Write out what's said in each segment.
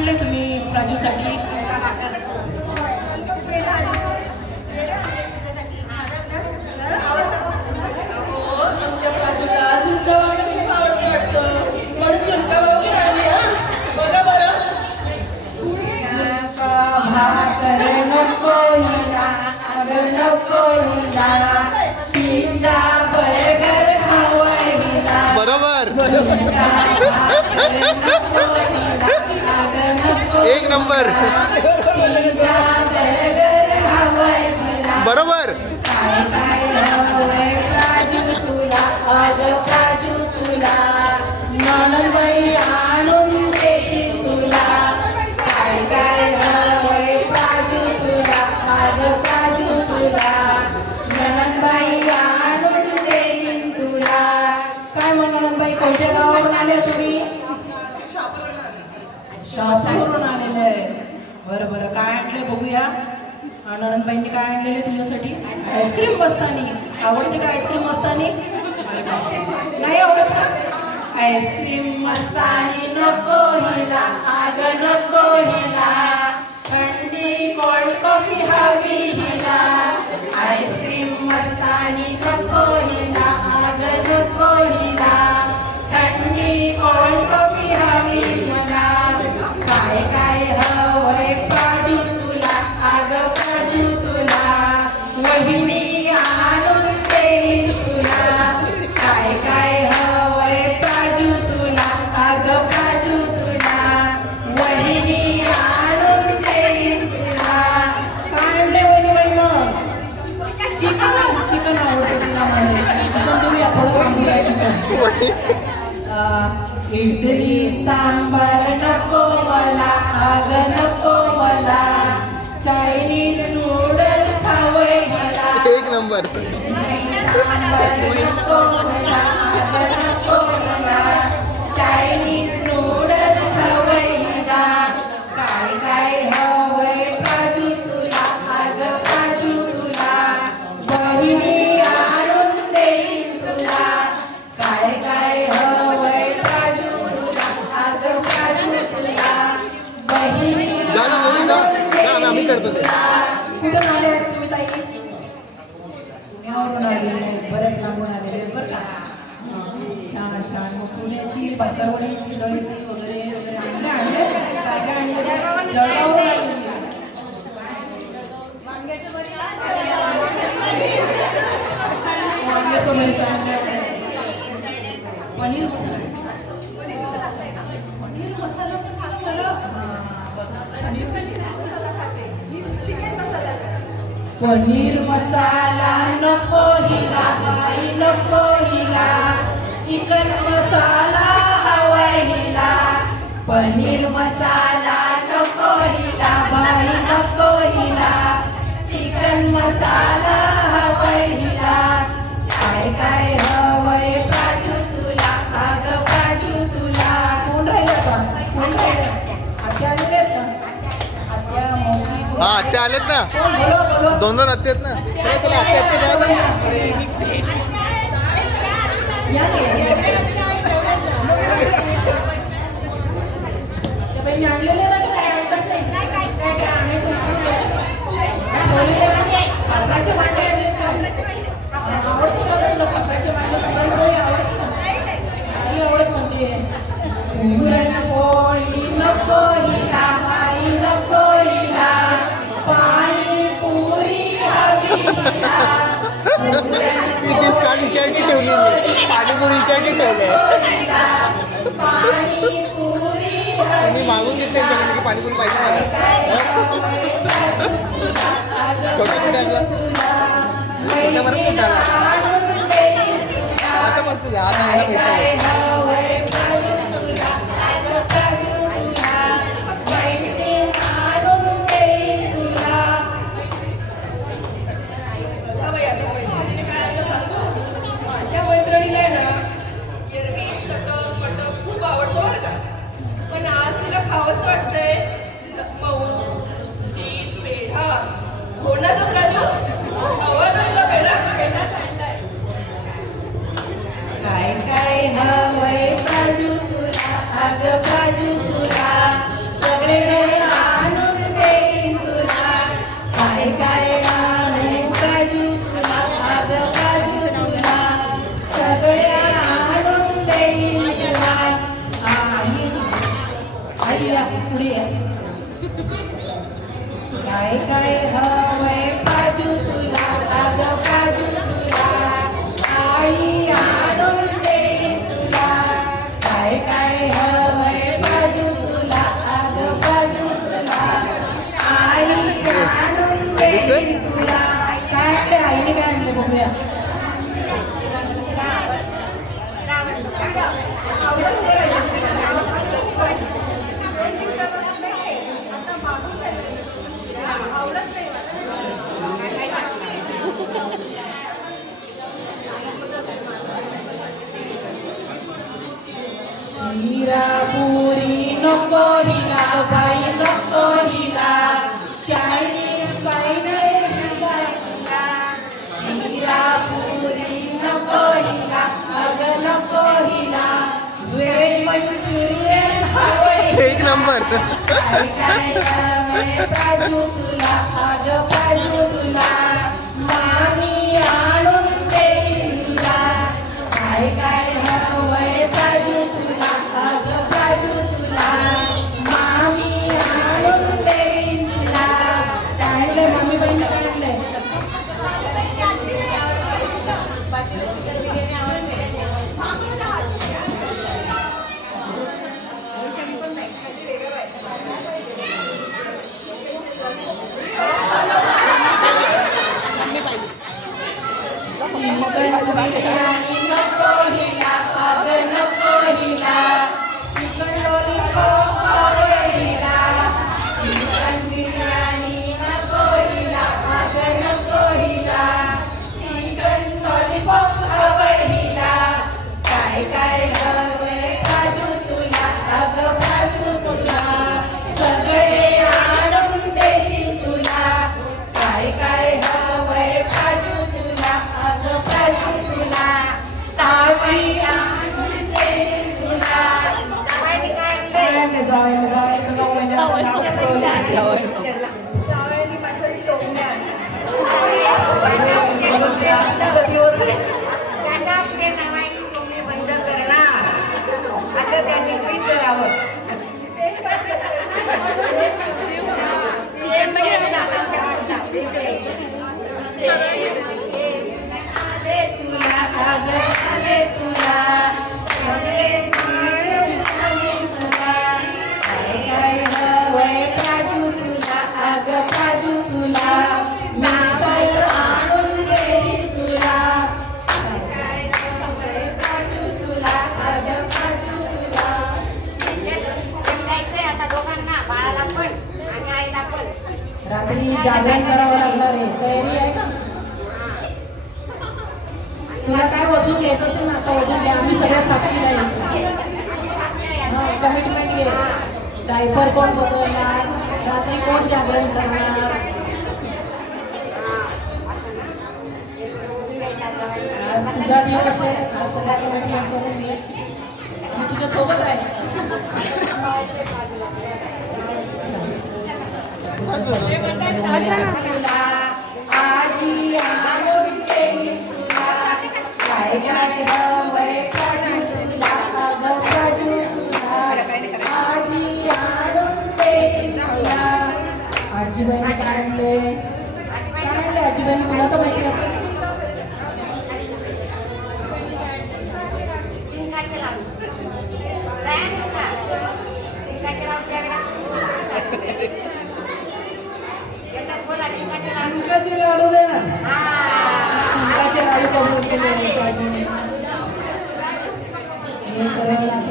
आणले तुम्ही प्राजूसाठी? आमच्या प्राजूला झुणका भाकर खूप आवडतं वाटतं, म्हणून झुणका भाकर आणली. बघा बरं. झुणका भाकर नको हिला, अगं नको हिला, पिझ्झा बर्गर खावाय हिला. बरोबर. एक नंबर. बरोबर. काय काय हवंय प्राजू तुला, अगं प्राजू तुला, नणंदबाई आणून देईल तुला. काय काय हवंय प्राजू तुला, अगं प्राजू तुला, नणंदबाई आणून देईल तुला. काय मग नणंदबाई, कोणत्या गावावरून आल्या तुम्ही? शॉपवरून आलेले आहे. बरं बरं, काय आणले बघूया. नणंदबाईंनी काय आणलेले तुझ्यासाठी? आईस्क्रीम मस्तानी. आवडते का आईस्क्रीम मस्तानी? नाही आवडत का? आईस्क्रीम मस्तानी नको हिला, अगं नको हिला, थंडी कोल्ड कॉफी हवी हिला. आईस्क्रीम मस्तानी नको हिला, अगं नको हिला, थंडी कोल्ड कॉफी हवी हिला. काय काय हवंय प्राजू तुला, अगं प्राजू तुला, वहिनी आणून देईल तुला. काय काय हवंय प्राजू तुला, अगं प्राजू तुला, वहिनी आणून देईल तुला. काय आणले वहिनीबाई मग? चिकन. चिकन आवडतं तिला म्हणजे. चिकन तुम्ही थोडं सांगूया. चिकन इडली सांबार नको मला, अगं नको मला, चायनीज नूडल्स हवंय मला. एक नंबर. सांबार नको मला, अगं नको मला, चायनीज नूडल्स हवंय मला. काय काय हवंय प्राजू तुला, अगं प्राजू तुला, बहिणी आणून देईल तुला. काय काय हवंय प्राजू तुला, अगं प्राजू तुला, बहिणी आम्ही करतो ते. कुठून आले आहेत तुम्ही ताई? पुण्यावरून आलेले आहेत. बरेच लांबून आलेले आहेत बरं का. छान छान. मग पुण्याची भाकरवडी, चितळीची वगैरे वगैरे आणले. काय काय आणले? जळगाववरून आले. वांग्याचं भरीत आणलं. पनीर मसाला. पनीर मसाला पण मला पनीर मसाला नको हिला, बाई नको हिला, चिकन मसाला हवाय हिला. पनीर मसाला नको हिला, बाई नको हिला, चिकन मसाला हवाय हिला. काय काय हवंय प्राजू तुला, अगं प्राजू तुला. कोण राहिलं का? कोण राहिलं? आत्या आलेले आहेत का? आत्या मावशी. हा आत्या आलेत ना. दोन दोन आत्या आहेत ना. चला आत्या आत्या जाऊ ना. आणलेले ना काय आणलंच नाही. काय काय आणायचं पात्राचे भांडे आवडते का? पात्राचे भांडे आवडत म्हणते. पुरणपोळी नको हिला, बाई नको हिला, पाणीपुरी हवी हिला. पाणीपुरी ठेवले. पाणीपुरी मी मागून घेतले त्यांच्याकडे की पाणीपुरी पाहिजे मला. छोटा कुठे आला? छोट्या बरंच कुठे आला? आता मस्त झालं. आता यायला भेटतो. माझ्या मैत्रिणीला ना एरवी चटक पटक खूप आवडतं बरं का. पण आज तिला खावंच वाटतंय मऊ शीत पेढा. हो ना ग प्राजू? हवा ना तुला पेढा? काय काय हवंय प्राजू तुला, अगं प्राजू तुला, सगळे या पुढे या. काय काय हवंय काजू तुला अगं काजू तुला आई आणून देईल तुला. काय काय हवंय काजू तुला अगं काजू तुला आई आणून देईल तुला. काय आणले आईने काय आणले बघूया. शिरा पुरी नको हिला बाई नको हिला चायनीज पाहिजे हिला. शिरा पुरी नको हिला अगं नको हिला व्हेज मंचुरियन हवंय. एक नंबर. काय काय हवंय काजू तुला अगं काजू तुला मामी आणून देईल तुला. काय काय हवंय काजू तुला अगं काजू तुला मामी आणून देईल तुला. काय आणलंय मम्मी बहिणी काय आणलंय. चिकन बिर्याणी नको हिला अगं नको हिला चिकन लॉलीपॉप हवंय हिला. चिकन बिर्याणी नको हिला अगं नको हिला चिकन लॉलीपॉप हवंय हिला. काय काय हवंय काजू तुला अगं काजू तुला सगळे आणून देतील तुला. काय काय हवंय काजू तुला अगं काजू तुला ताजी आणून देईल तुला. बंद करणार असं त्यांनी ट्विट करावं. आले तुला अगं आले तुला सगळे आणून आले तुला. काय काय हवंय काजू तुला अगं काजू तुला मिस्टर आणून देईल तुला. काय काय हवंय काजू तुला अगं काजू तुला. आता दोघांना बाळाला पण आणि आईला पण. रात्री जागरण करावं लागणार आहे. तयारी आहे का. तुला काय वजून घ्यायचं असेल ना आता वजून घ्या. आम्ही सगळ्या साक्षी नाही. कमिटमेंट घे. डायपर कोण बदलणार रात्री कोण जागरण करणार. आज तुझा दिवस आहे. आज सगळ्या कमिटमेंट करून घे. मी तुझ्या सोबत आहे. तुला आजी आणून देईल तुला. काय काय हवंय काजू तुला अगं काजू तुला आजी आणून देईल तुला. आजीबाईने काय आणले आजीबाईने तुला तर माहिती असेल. डिंकाचे लाडू दे ना. डिंकाचे लाडू कबूल केले आजीने.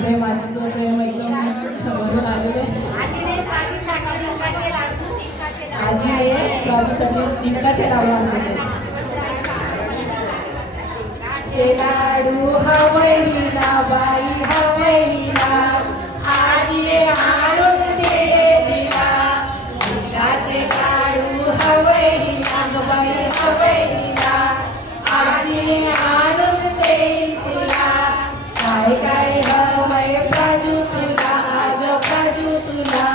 प्रेम आजीचं प्रेम एकदम समोरून आलेले. आजीने प्राजूसाठी डिंकाचे लाडू आणले. लाडू हवंय हिला बाई हवंय हिला आजी आणून दे तिला. डिंकाचे लाडू हवंय हिला बाई हवंय हिला आजी आणून देईल तुला. काय काय हवंय प्राजू तुला अगं प्राजू तुला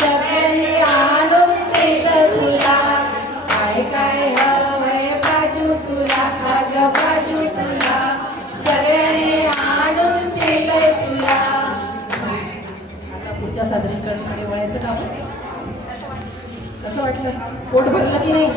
सगळ्यांनी आणून दिलं तुला. काय काय हवंय प्राजू तुला अगं प्राजू तुला सगळ्यांनी आणून दिलंय तुला. पुढच्या सादरीकरणाकडे वळायचं का आपण? कसं वाटलं? पोट भरलं की नाही?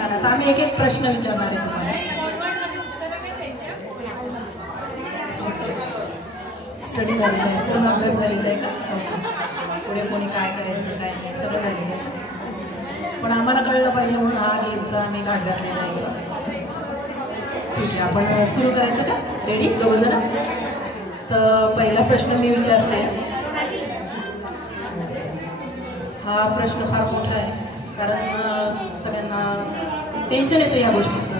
आता आम्ही एक एक प्रश्न विचारणार आहे तुम्हाला. स्टडी झालेलं आहे, पूर्ण अभ्यास झालेला आहे का? पुढे कोणी काय करायचं काय नाही सगळं झालेलं आहे. पण आम्हाला कळलं पाहिजे म्हणून हा गेमचा आम्ही घाट घातलेला आहे. ठीक आहे, आपण सुरू करायचं का? रेडी दोघं जण? तर पहिला प्रश्न मी विचारते. हा प्रश्न फार मोठा आहे कारण सगळ्यांना टेन्शन येतं या गोष्टीचं.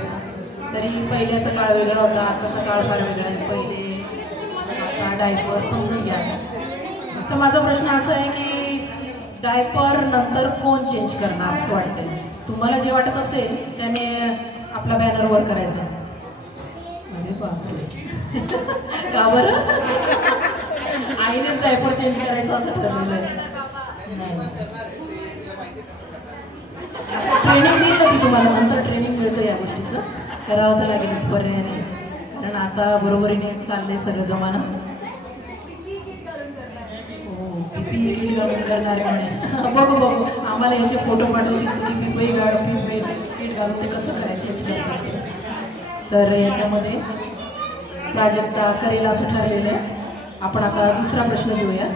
तरी पहिल्याचा काळ वेगळा होता, आत्ताचा काळ फार वेगळा आहे. पहिले आता डायपर समजून घ्या. तर माझा प्रश्न असा आहे की डायपर नंतर कोण चेंज करणार असं वाटतंय? तुम्हाला जे वाटत असेल त्याने आपला बॅनर वर करायचा. अरे बापरे, का बरं? आईनेच डायपर चेंज करायचं असं ठरलेलं आहे. ट्रेनिंग देईल ना ती तुम्हाला, नंतर ट्रेनिंग मिळतं या गोष्टीचं. करावं तर लागेलच, पर्याय नाही. कारण आता बरोबरीने चाललंय सगळं जमाना. हो, पीपी किट घालून करणार म्हणे. बघू बघू, आम्हाला याचे फोटो पाठवशील की पीपी किट घालून ते कसं करायचे याची करतात. तर याच्यामध्ये प्राजक्ता करेल असं ठरलेलं आहे. आपण आता दुसरा प्रश्न घेऊया.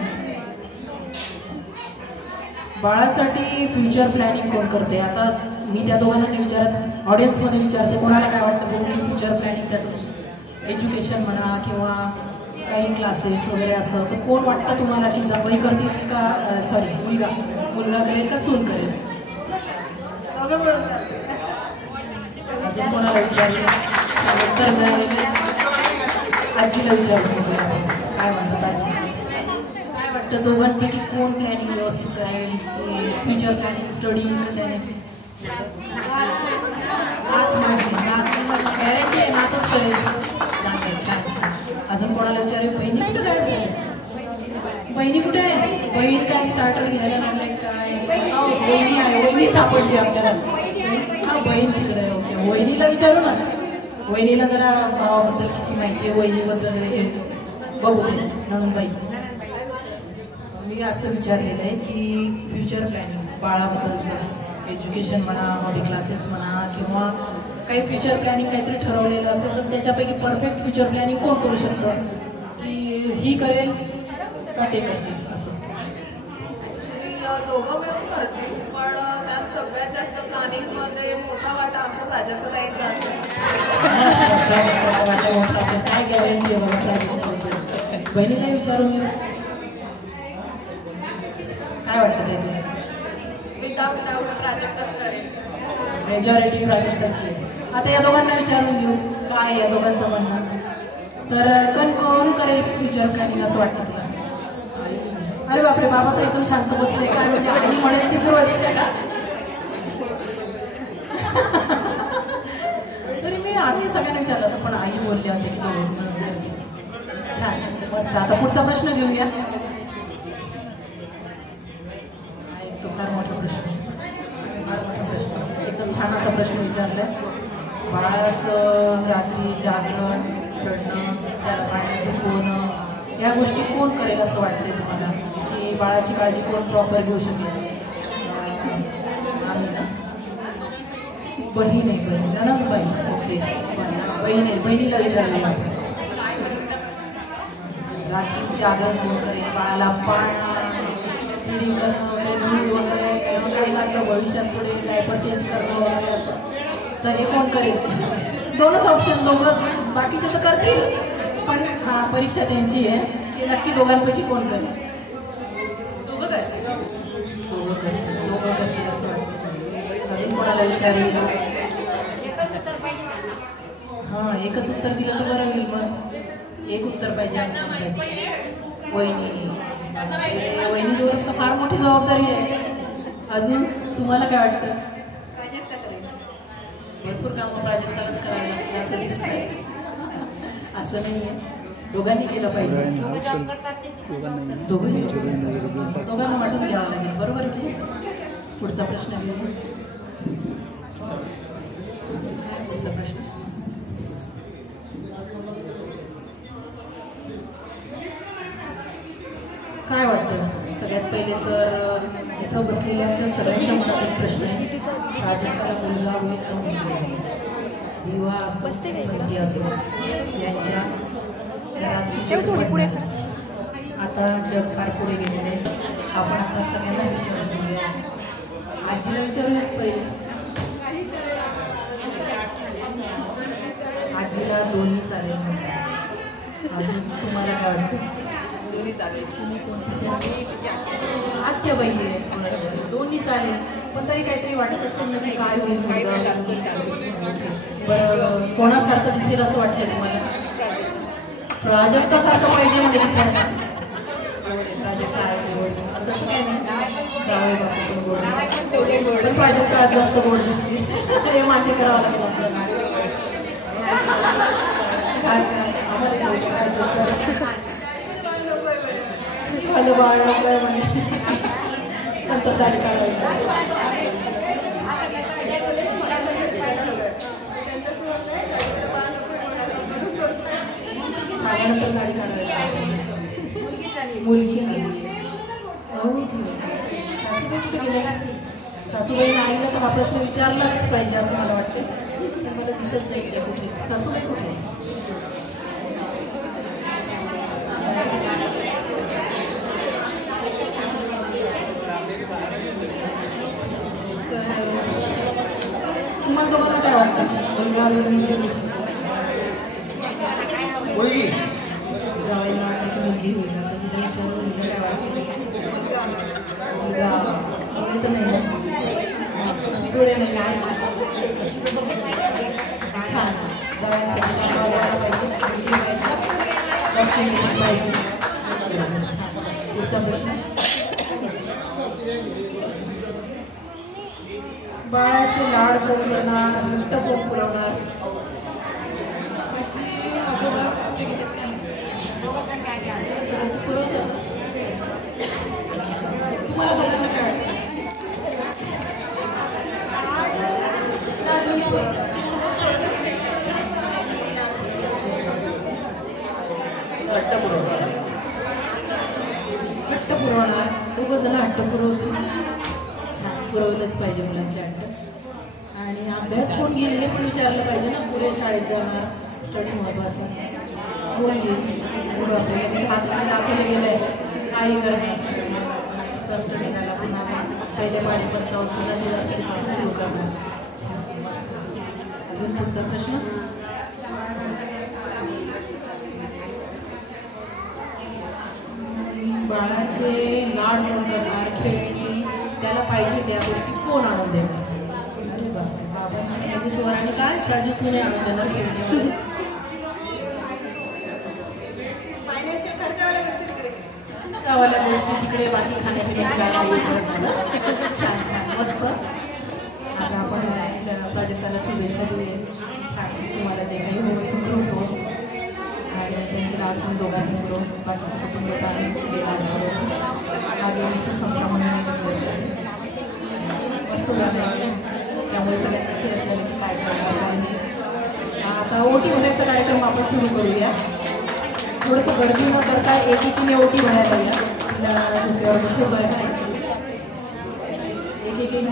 बाळासाठी फ्युचर प्लॅनिंग कोण करते? आता मी त्या दोघांना विचारत, ऑडियन्समध्ये विचारते कोणाला काय वाटतं बघू की फ्युचर प्लॅनिंग त्याचं एज्युकेशन म्हणा किंवा काही क्लासेस वगैरे असं, तर कोण वाटतं तुम्हाला की जावई करतील का मुलगा करेल का सून करेल? अजून कोणाला विचारलं? उत्तर मिळालं. आजीला विचारलं काय म्हणतात आजी? काय वाटतं दोघांपैकी कोण प्लॅनिंग व्यवस्थित करेल की future planning study planning? Guarantee आहे नातच करेल. छान छान. अजून कोणाला विचारेल? बहिणी कुठे काय झालं? बहिणी कुठे आहे? बहीण काय स्टार्टर घ्यायला लागलाय काय? बहिणी आहे, वहिनी सापडली आपल्याला. हा बहीण तिकडे आहे. ओके, वहिनीला विचारू ना. वहिनीला जरा भावाबद्दल किती माहिती आहे, वहिनीबद्दल हे बघू दे. नणंदबाई, मी असं विचारलेलं आहे की फ्युचर प्लॅनिंग बाळाबद्दलचं एज्युकेशन म्हणा, हॉबी क्लासेस म्हणा किंवा काही फ्युचर प्लॅनिंग काहीतरी ठरवलेलं असेल तर त्याच्यापैकी परफेक्ट फ्युचर प्लॅनिंग कोण करू शकतं? की ही करेल का ते करतील असं? दोघं मिळून करतील, पण त्यात सगळ्यात जास्त प्लॅनिंगमध्ये मोठा वाटा आमच्या प्राजक्ताताईंचा असेल. काय गॅरंटी बघा प्राजक्ता? बहिणीला विचारून घेऊ. काय वाटतं ते तुला? विदाउट डाऊट प्राजक्ताच करेल. मेजॉरिटी प्राजक्ताची. आता या दोघांना विचारून घेऊ काय या दोघांचं म्हणणं. तर कोण करेल फ्युचर प्लॅनिंग असं वाटतं तुला? अरे बापरे, बाबा तर एकदम शांत बसले. काय म्हणजे आई म्हणेल ती पूर्व दिशा का? तरी आम्ही सगळ्यांना विचारलं होतं पण आई बोलल्या होत्या की दोघं. छान, मस्त. आता पुढचा प्रश्न घेऊया. तो फार मोठा प्रश्न, एकदम छान असा प्रश्न विचारलाय. बाळाचं रात्री जागरण, रडणं, त्याला पाण्याचं पोहणं या गोष्टी कोण करेल असं वाटतंय तुम्हाला? की बाळाची काळजी कोण प्रॉपर घेऊ शकेल? आम्ही ना? बहीण आहे, बहीण नणंदबाई. ओके, बहीण आहे, बहिणीला विचारलेलं. रात्री जागरण कोण करेल? बाळाला फिडिंग करणं वगैरे, दूध वगैरे काही लागलं भविष्यात पुढे डायपर चेंज करणं वगैरे असं, तर हे कोण करेल? दोनच ऑप्शन, दोघं. बाकीचे तर करतील पण हा परीक्षा त्यांची आहे. हे नक्की दोघांपैकी कोण करेल? दोघं करतील असं वाटतं. अजून कोणाला विचारेल? हां, एकच उत्तर दिलं तर बरं होईल. मग एक उत्तर पाहिजे असं म्हणतात. वहिनीवर तर फार मोठी जबाबदारी आहे. अजून तुम्हाला काय वाटतं? भरपूर कामं प्राजक्तालाच करावी लागतील असं दिसतंय. असं नाहीये, दोघांनी केलं पाहिजे. दोघांना वाटून घ्यावं लागेल. बरोबर की? पुढचा प्रश्न घेऊ. पुढचा प्रश्न. काय वाटतं? सगळ्यात पहिले तर इथं बसलेल्यांच्या सगळ्यांच्या मनात एक प्रश्न आहे. प्राजक्ताला मुलगा होईल का मुलगी? दिवा असो मुलगी असो यांच्या घरात आता जग फार पुढे गेलेले. आपण आता सगळ्यांना विचारून आजीला विचारूयात पहिले. आजीला दोन्ही चालेल म्हणतात. अजून तुम्हाला काय वाटतं? दोन्ही चालेल. तुम्ही कोणतीच्या? आत्या बहिणी आहेत, दोन्ही चालेल. पण तरी काहीतरी वाटत असेल ना की काय होईल. बरं, कोणासारखं दिसेल असं वाटतं तुम्हाला? प्राजक्तासारखं पाहिजे म्हणजे दिसायला. प्राजक्ता आहे तसं काय नाही, जावं बाबा पण प्राजक्ता आज जास्त गोड दिसते. हे मान्य करावं लागेल आपल्याला. काय आम्हाला बाळ नकोय म्हणजे नंतर दाढी काढायला. नंतर दाढी काढायला मुलगी सासूबाई आईला तर हा प्रश्न विचारलाच पाहिजे असं मला वाटतं. पण मला दिसत नाही कुठे सासूबाई कुठे. तुम्हाला दोघांना काय वाटतं? जावायला वाटतं की मुलगी होईल. आता मुलं विचारून काय वाटतं? मुलगा तर नाही, जोडे नाही आहे. छान लक्ष्मी पाहिजे. पुढचा प्रश्न. बाळाचे लाड कोण करणार? घट्ट कोण पुरवणार? आजोबा तुम्हाला दोघांना काय वाटतं? हट्ट पुरवणार. दोघं जण हट्ट पुरवतील. छान, पुरवलंच पाहिजे मुलांचे हट्ट. आणि अभ्यास कोण घेईल हे पण विचारलं पाहिजे ना. पुढे शाळेत जाणार, स्टडी महत्वाचा. कोण घेईल? हात दाखवलं गेलंय आई करणार. तसं निघाला पुन्हा पहिले पाणी पण चौथीला दिवसापासून सुरू करणार. अजून पुढचा प्रश्न. बाळाचे लाड कोण करणार? खेळणी त्याला पाहिजे त्या गोष्टी कोण आणून देणार? अरे बापरे, बाबा आणि स्वराने काय प्राजू तू नाही आणून देणार खेळणी? खर्चावाल्या गोष्टी तिकडे, बाकी खाण्यापिण्याची काय छान छान मस्त. आता आपण प्राजक्ताला शुभेच्छा देऊया. छान, तुम्हाला जे काही हो सुखरूप हो आणि त्यांची लाडून दोघांनी मिळून बाकीचं कुटुंब गेला आधी तर संख्या म्हणून मस्त झालं. त्यामुळे सगळ्यांनी शेअर झालं की काय करणार. आता ओटी होण्याचा कार्यक्रम आपण सुरू करूया. थोडंसं गर्दी न करता एकेकीने ओटी भरायला या. तिला डोक्यावर बसवलं आहे. एकेकीने